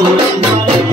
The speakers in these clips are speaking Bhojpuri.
Thank you.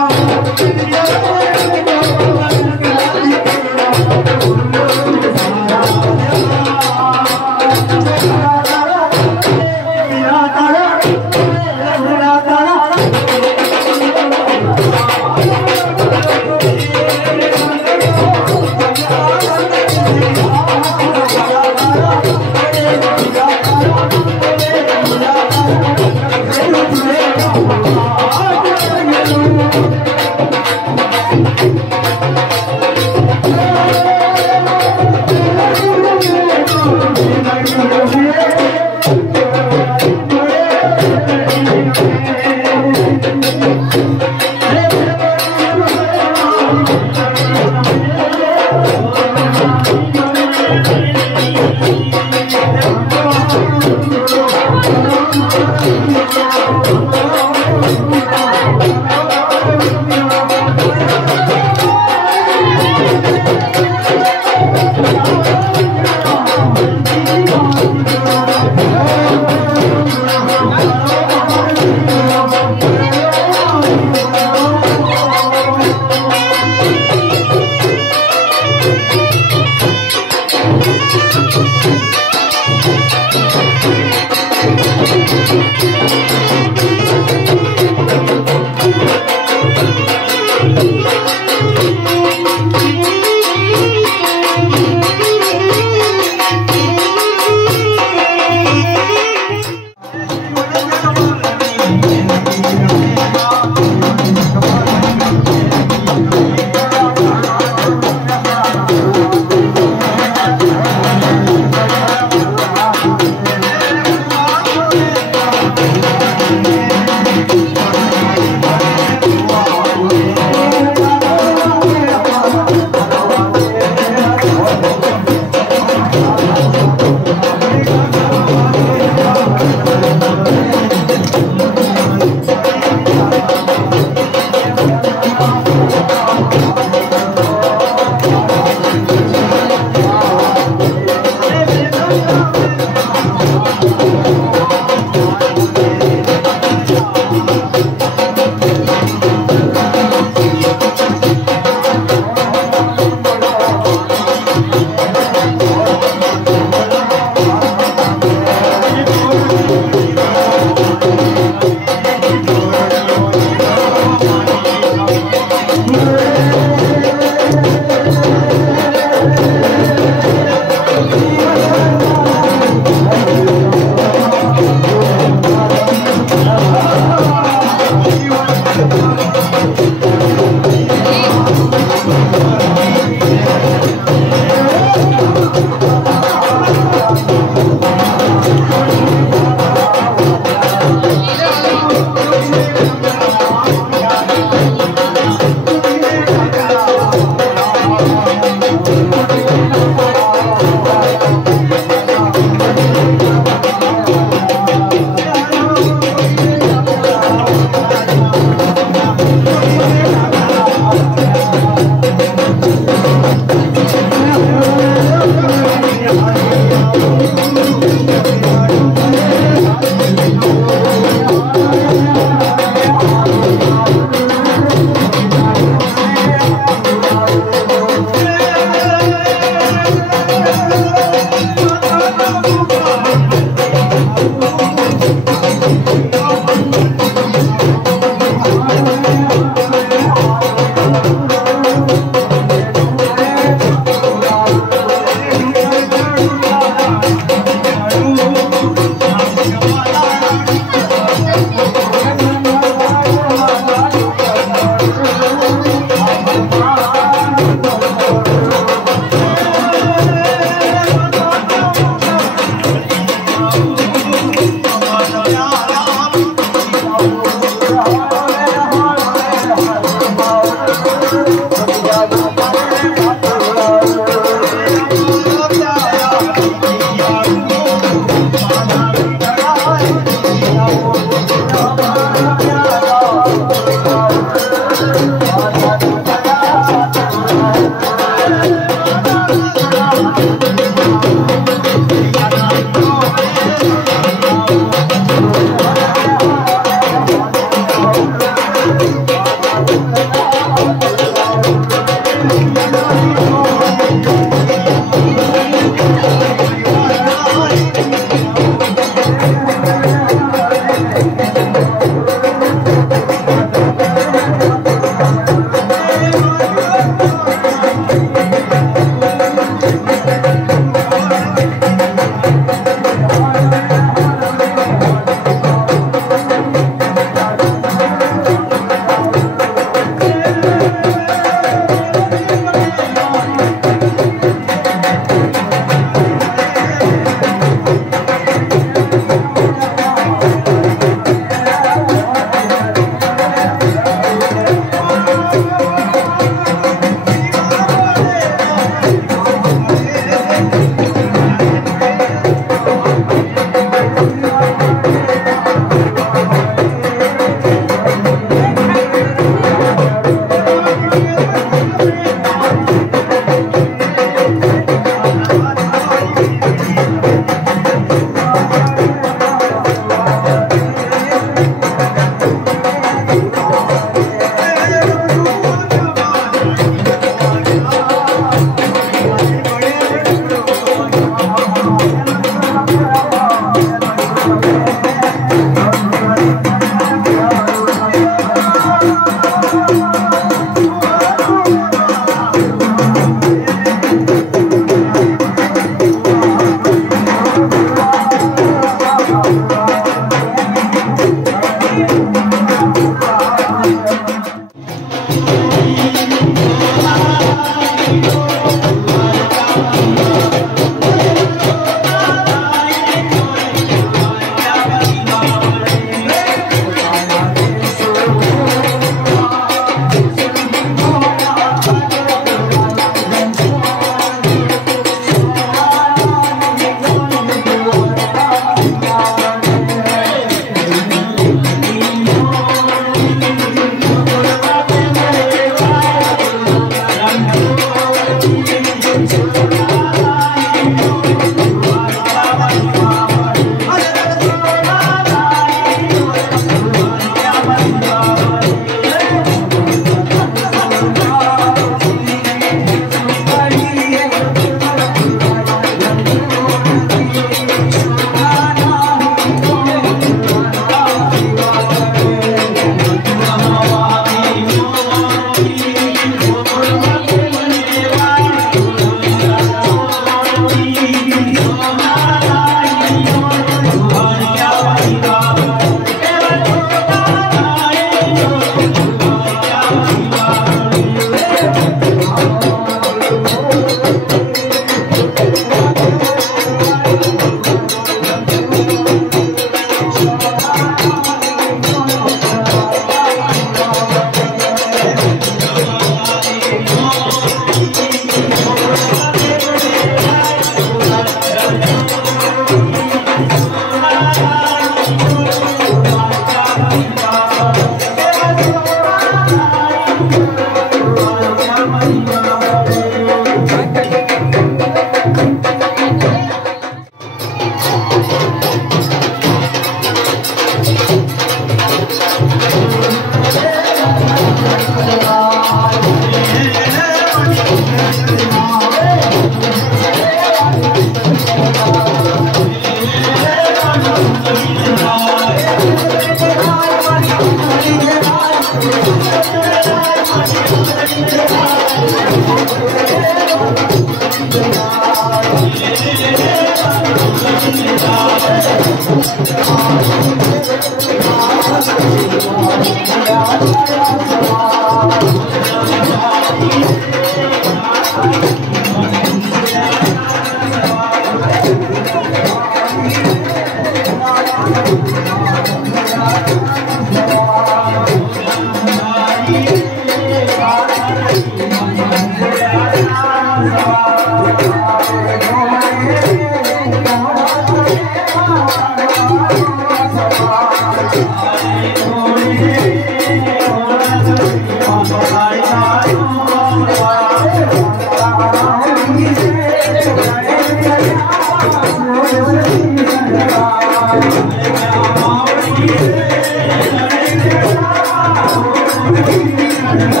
Thank you.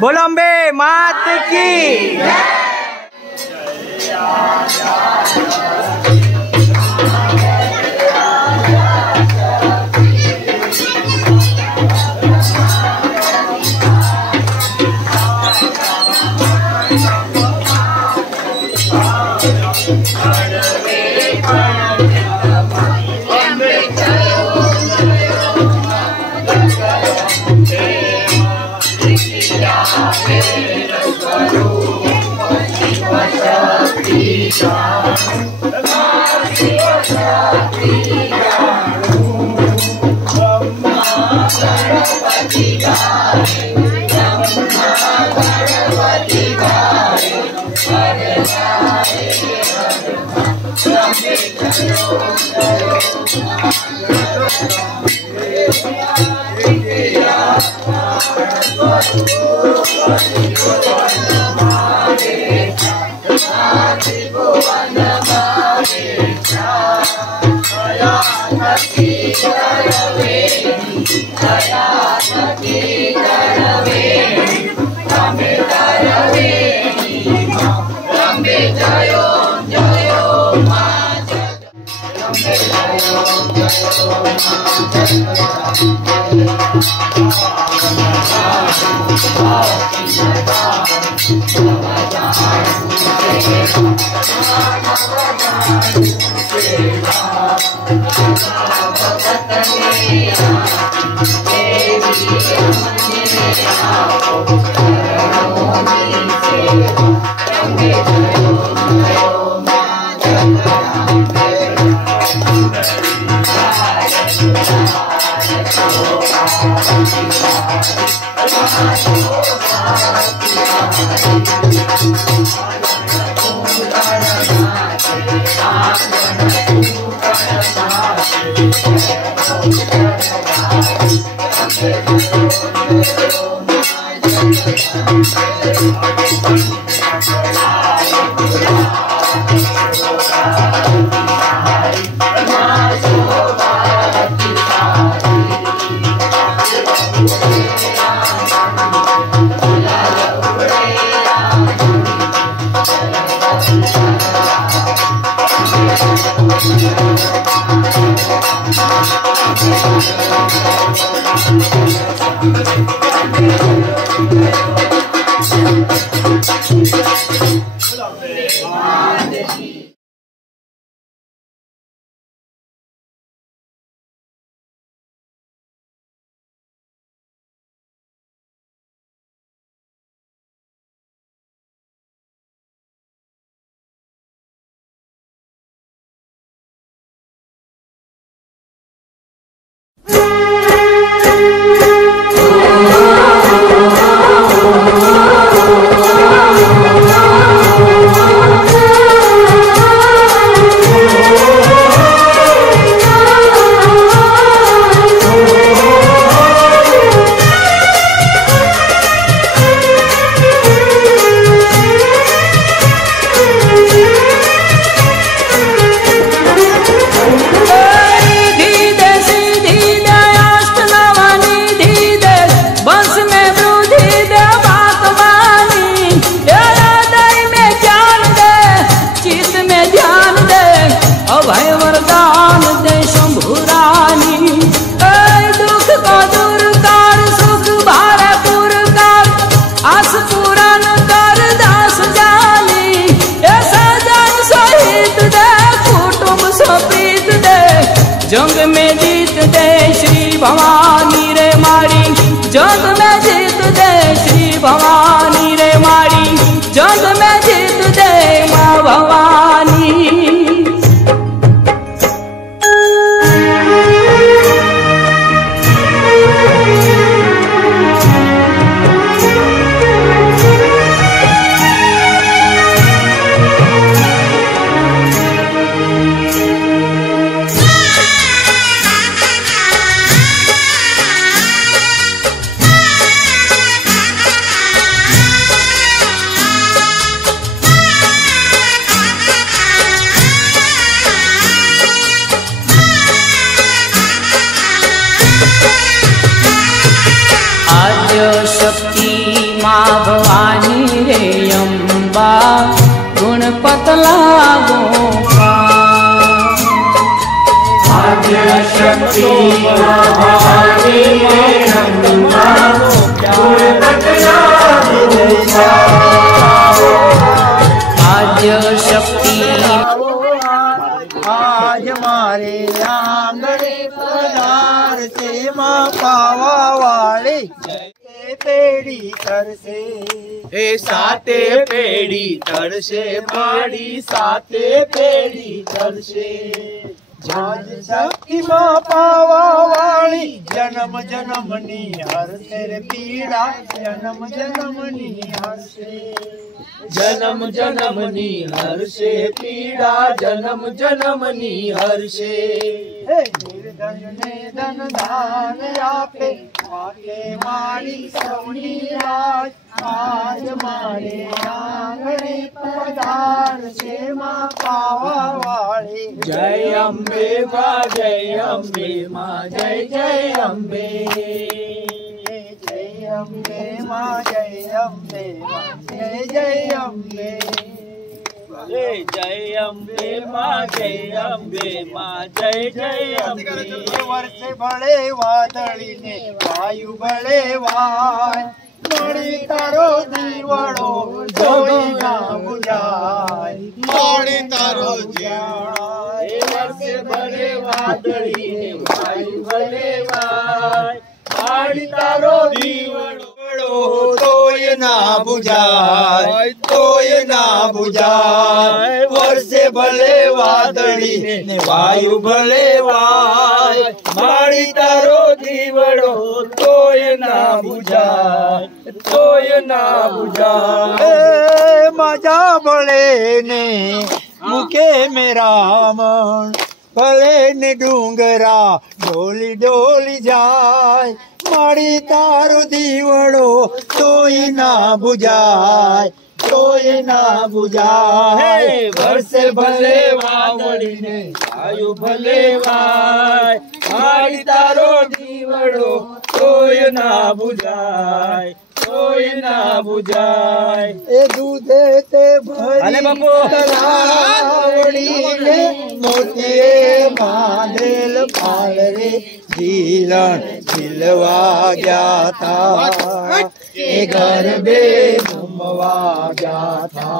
बोलो अम्बे मात की। भवानी रे अम्बा गुणपत लागो शक्ति भवानी रे अम्बा गुणपत लागो आद्य शक्ति आज मारे आंगणे पधार से माँ पावा वाली पेड़ी तरसे हे साते पेड़ी तरसे माड़ी साते पेड़ी तरसे आज शक्ति माँ पावा वाली जन्म जन्मनी हर तेरे पीड़ा जन्म जन्मनी हर से जन्म जन्मनी हर्षे पीड़ा जन्म जन्मनी हर्षे निर्धन ने धन दान आपे आके मारी सौनी राज आज मारे आंगणे पधार से माँ पावा वाली जय अम्बे माँ जय अम्बे माँ जय जय अम्बे जय अम्बे माँ जय अम्बे माँ जय जय अम्बे जय अम्बे माँ जय अम्बे माँ जय जय अम्बे वर्ष बड़े वादળી ने वायु बड़े वाय मणि तारो દીવડો જોઈ ના બુજાય मणि तारो जीवड़ो वर्ष बड़े वादળી ने वायु बड़े वाय मणि तारो દીવડો તોય ના બુજાય તોય ના બુજાય વર્ષે ભલે વાદળી ને વાયુ ભલે વાય મારી તારો દીવડો તોય ના બુજાય તોય ના બુજાય માજા ભલે ને મુકે મેરા મન ભલે ને ડુંગરા ડોલી ડોલી જાય મારી તારો દીવડો તોય ના બુજાય તોય ના બુજાય વર્ષે ભલે વાદળી ને વાયુ ભલે વાય મારી તારો દીવડો તોય ના બુજાય તોય ના બુજાય એ દૂધે તે ભરી તલાવડી ને મોતીએ બાંધેલ પાલ રે જીલણ ઝીલવા ગયા था એ ગરબે ઘૂમવા ગયા था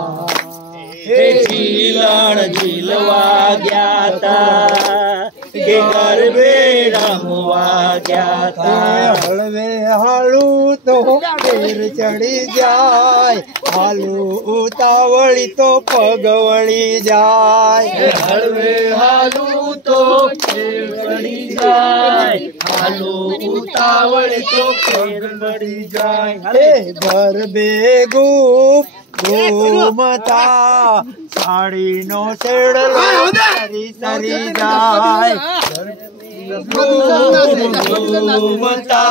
झीलण झीलवा गया था के गरबे रमवा गया था हलवे हालू तो पेर चढ़ी जाय हालू उतावली तो पगवली जाय हलवे हालू तो पेड़ बड़ी जाए हालू उतावल तो पेड़ बड़ी जाए गरबे गुप घूमता साड़ी नो सेड़लो सरी सरी जाय घूमता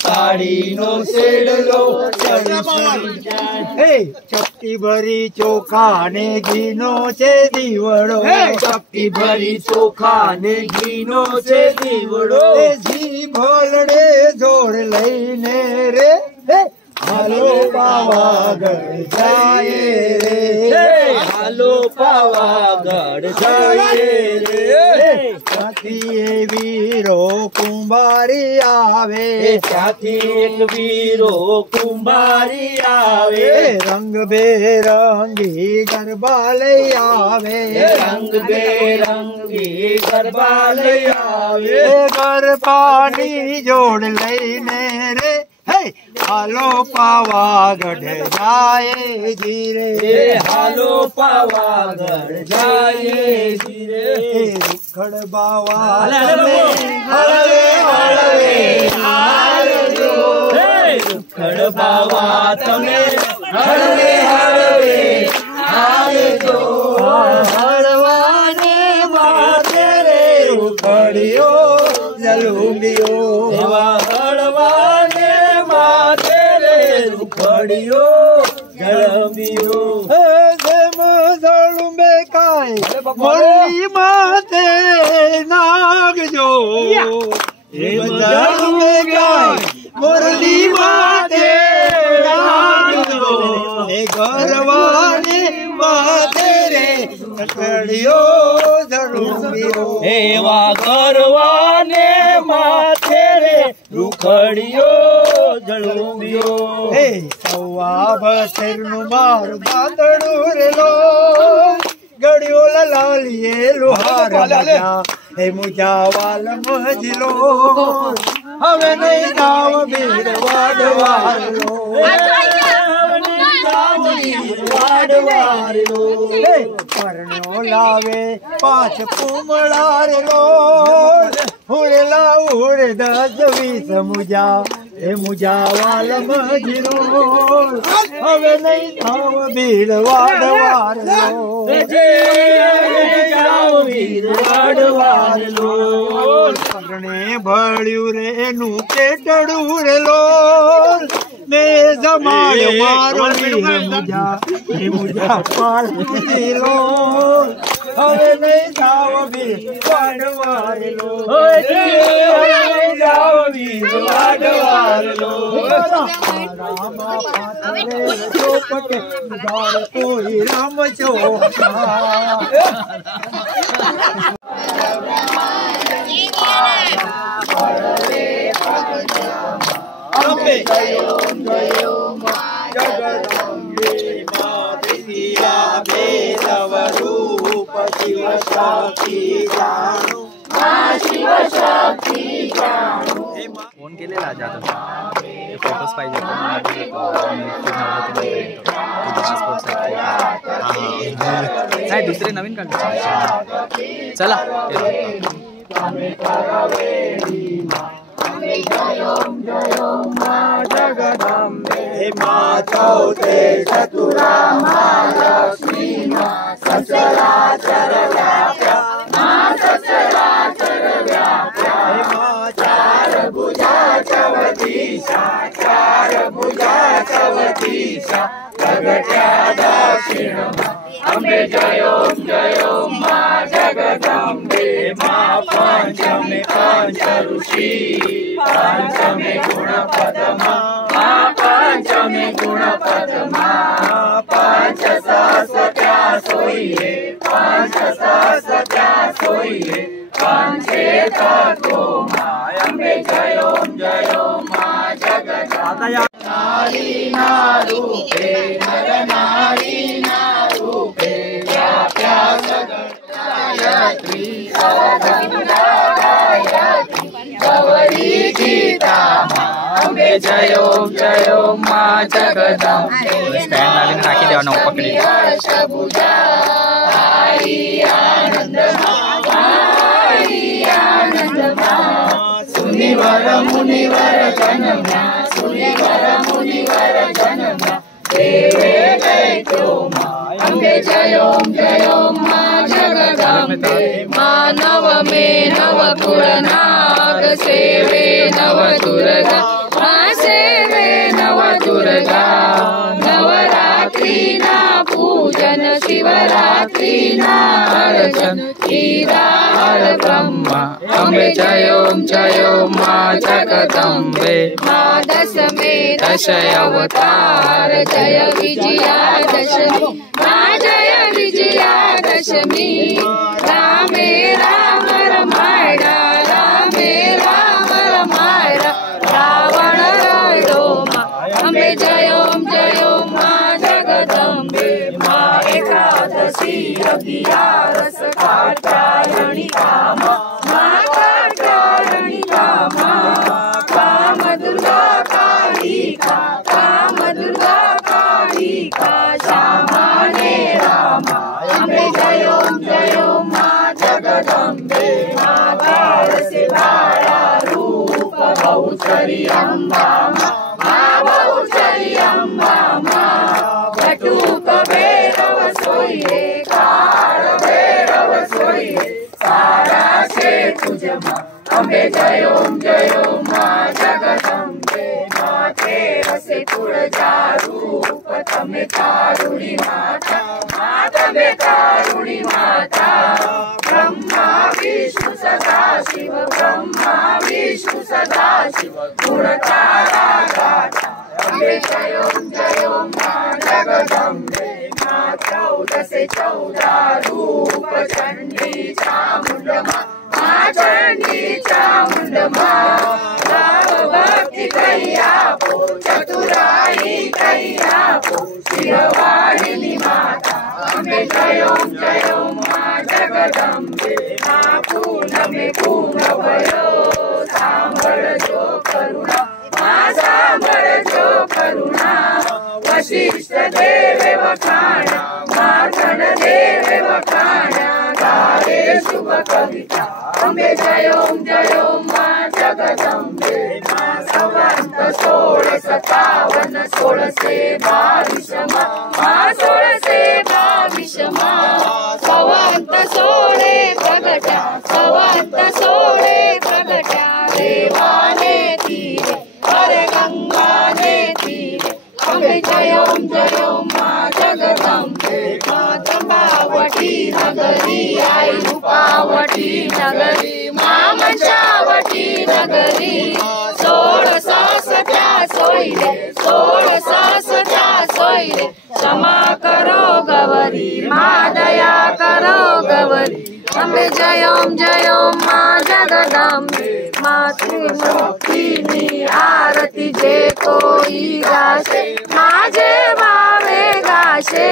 साड़ी नो सेड़लो सरी सरी जाय चपटी भरी चोखा ने घीनो छे दीवड़ो चपटी भरी चोखा ने घीनो छे दीवड़ो जी भोलड़े जोड़ लईने रे हालो पावागढ़ जाए रे हालो पावागढ़ जाए रे साथी वीरो कुंभारी आवे साथी एक वीरो कुंभारी आवे रंग बेरंगी गरबा लई आवे रंग बेरंगी गरबा लई आवे गरबानी जोड़ लईने रे हालो पावागढ़ जाए धीरे हालो पावागढ़ जाए धीरे रुखड़ बावा हलवे हालजो रुखड़ बावा तमे हलवे हालजो हलवाने माथे रे रुखड़ियो जलूंगियो हलवाने माथे रे रुखड़ियो जलूंगियो मुरली माते नागजो मुरली माते રૂખડીઓ ધરુંબીઓ એવા કરવાને માથે રે રૂખડીઓ જળુંબીઓ હે સવા બસરનું મારું બાંધણું રે લો ગળ્યો લાલીએ લુહાર મજા હે મુજા વાલ મજલો હવે નહીં જાવ બીર વાડવાલો પરણો લાવે પાંચ કુમળા રે લો હુરેલા હુરે 10-20 મુજા એ મુજા વાલ મજલો હવે નહીં થાવ બીર વાડવાલો પરણે ભળ્યું રે એનું પેટડું રે લો મેં જમાડ્યો મારો વીર મુજા એ મુજા પાડી લો હવે નહીં થાવ બીર વાડવાલો કોઈ રામ છો અંબે જયો જયો જગદંબે માતિયા બેલવ રૂપ શિવ શક્તિ જાણો शिव शक्ति फोन केलेला आज आता फोटोज पाहिजे नाही दुसरे नवीन काढले चला जगदंबे माता ते चतुरा महालक्ष्मी सचराचर व्याप्या सचराचर व्याप्या चार भुजा चवतीशा चार भुजा चवतीशा जगत्या दक्षिण अंबे जयो जयो मा जगदंबे मा पंचमे पंच ऋषि पंचमे गुणपदमा मा पंचमे गुणपदमा पंच सहस्रत्या सोइए पंच सहस्रत्या सोइए पंचे तत्वो मा अंबे जयो जयो मा जगदंबे नारी ना रूपे नर नारी ना रूपे व्याप्या गायत्री गायत्री गौरी गीता अंबे जयो जयो मा जगदंबे स्टँड लावून टाकी द्या नऊ पकडी सुनिवर मुनिवर जन्म्या सुनिवर मुनिवर जन्म्या देवे दैत्यो मा अंबे जयो जयो मा जगदंबे मानव में नव नाग सेवे नव दुर्गा माँ सेवे नव दुर्गा नवरात्रि ना पूजन शिवरात्रि ना अर्चन हीरा हर ब्रह्मा अंबे जयो जयो माँ जगदंबे माँ दशमे दश अवतार जय विजया दशमी माँ जय विजया दशमी रामे राम रमायणा रामे राम रमायणा रावण रडो माँ अंबे जयो जयो माँ जगदंबे माँ एकादशी अगियारस कात्यायणी कामा माँ कात्यायणी कामा काम दुर्गा कालिका काम दुर्गा कालिका श्यामा ने रामा अंबे जयो जयो माँ जगदंबे माँ बाल से बाला रूप बहुचरी अम्बा माँ बहुचरी अम्बा माँ घटूक भैरव सोइए काल भैरव सोइए सारा से तुझ माँ अंबे जयो जयो माँ जगदंबे माँ तेरा से तुळजा रूप तमे कारुणी माता माता में कारुणी माता ब्रह्मा विष्णु सदा शिव ब्रह्मा विष्णु सदा शिव गुण तारा गाथा अंबे जयो जयो माँ जगदंबे माँ चौदसे 14 रूप चंडी चामुंडमा माँ चंडी चामुंडमा भक्ति कहिया पो चतुराई कहिया पो शिववाहिनी माता अम्बे जय माँ जगदम्बे माँ पूनमे पूर्ण भयो सांभळ जो करुणा माँ सांभळ जो करुणा वशिष्ठ देवे वखाणा मार्कंड देवे वखाणा गाये शुभ कविता अम्बे जय माँ जगदम्बे माँ संवत 1657 1622 माँ 1622 संवत 16 प्रगटा संवत 16 प्रगटा देवाने तीरे हरे गंगा ने तीरे अम्बे जय माँ जगदम्बे माँ चंपावती नगरी आई रूपावती नगरी माँ मंचावती नगरी 16 सोईले 16 सोईले क्षमा करो गवरी माँ दया करो गवरी अम्बे जय माँ जगदम्बे माँ त्रिमूर्तिनी आरती जे कोई गाशे माँ जे भावे गाशे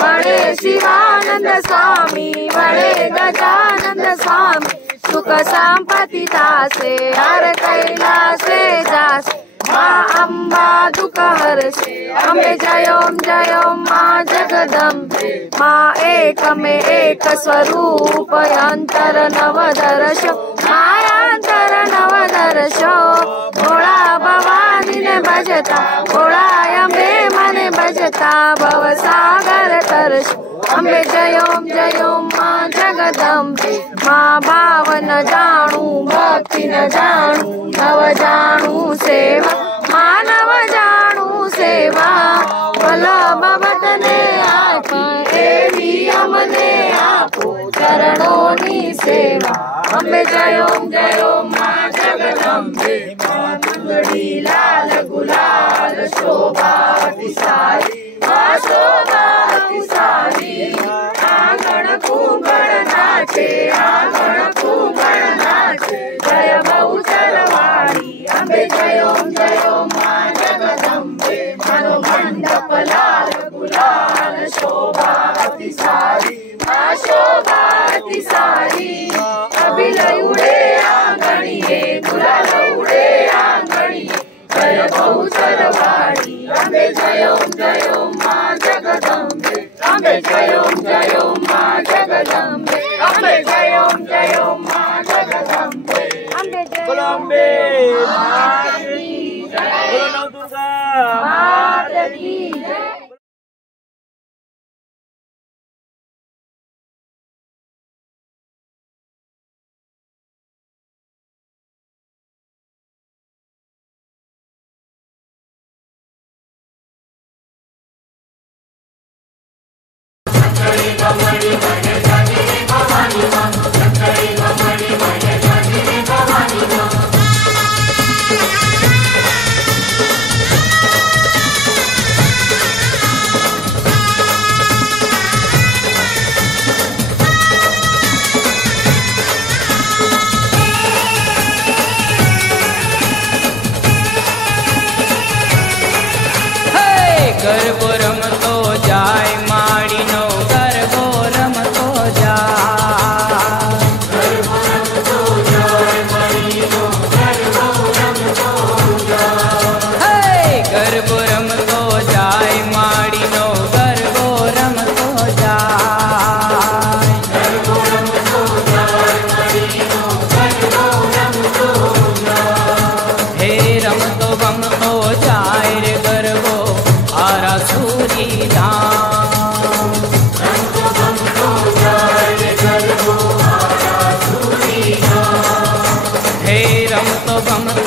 बड़े शिवानंद स्वामी बड़े गजानंद स्वामी सुख संपत्ति तासे हर कैलासे जासे माँ अम्बा दुख हरसे अम्बे जय माँ जगदम्बे माँ एक में एक स्वरूप अंतर नवदर्शो मायांतर नवदर्शो भोला भवानी ने भजता भोला अम्बे मने भजता भव सागर तरसो अम्बे जय माँ जगदम्बे माँ भाव न जानू भक्ति न जानू नव जानू सेवा माँ नव जानू सेवा वल्लभ भटने आपी एवी हमने आपो चरणों सेवा अम्बे जय माँ जगदम्बे माँ दुंदड़ी लाल गुलाल शोभाति सारी माँ शोभाति सारी आंगण कुंभड़ नाचे आंगण कुंभड़ नाचे जय बहुचरवाणी अम्बे जय माँ जगदम्बे मनो मंडप लाल गुलाल शोभाति सारी माँ शोभाति सारी अबिल उड़े आंगणिये गुलाल उड़े आंगणिये जय बहुचरवाणी अम्बे जय माँ जगदम्बे अम्बे जय माँ जगदम्बे अम्बे जय माँ जगदम्बे बोलो अम्बे माता की जय बोलो नव दुर्गा माता की जय। गरबो रमतो जाय माड़ीनो गरबो रमतो जाय गरबो रमतो जाय माड़ीनो गरबो रमतो जाय हे गरबो रमतो जाय माड़ीनो गरबो रमतो जाय गरबो रमतो जाय माड़ीनो गरबो रमतो जाय हे रमतो बमतो जाय रे गरबो आरा सूरी धाम रमतो बमतो जाय रे गरबो आरा सूरी धाम हे रमतो बमतो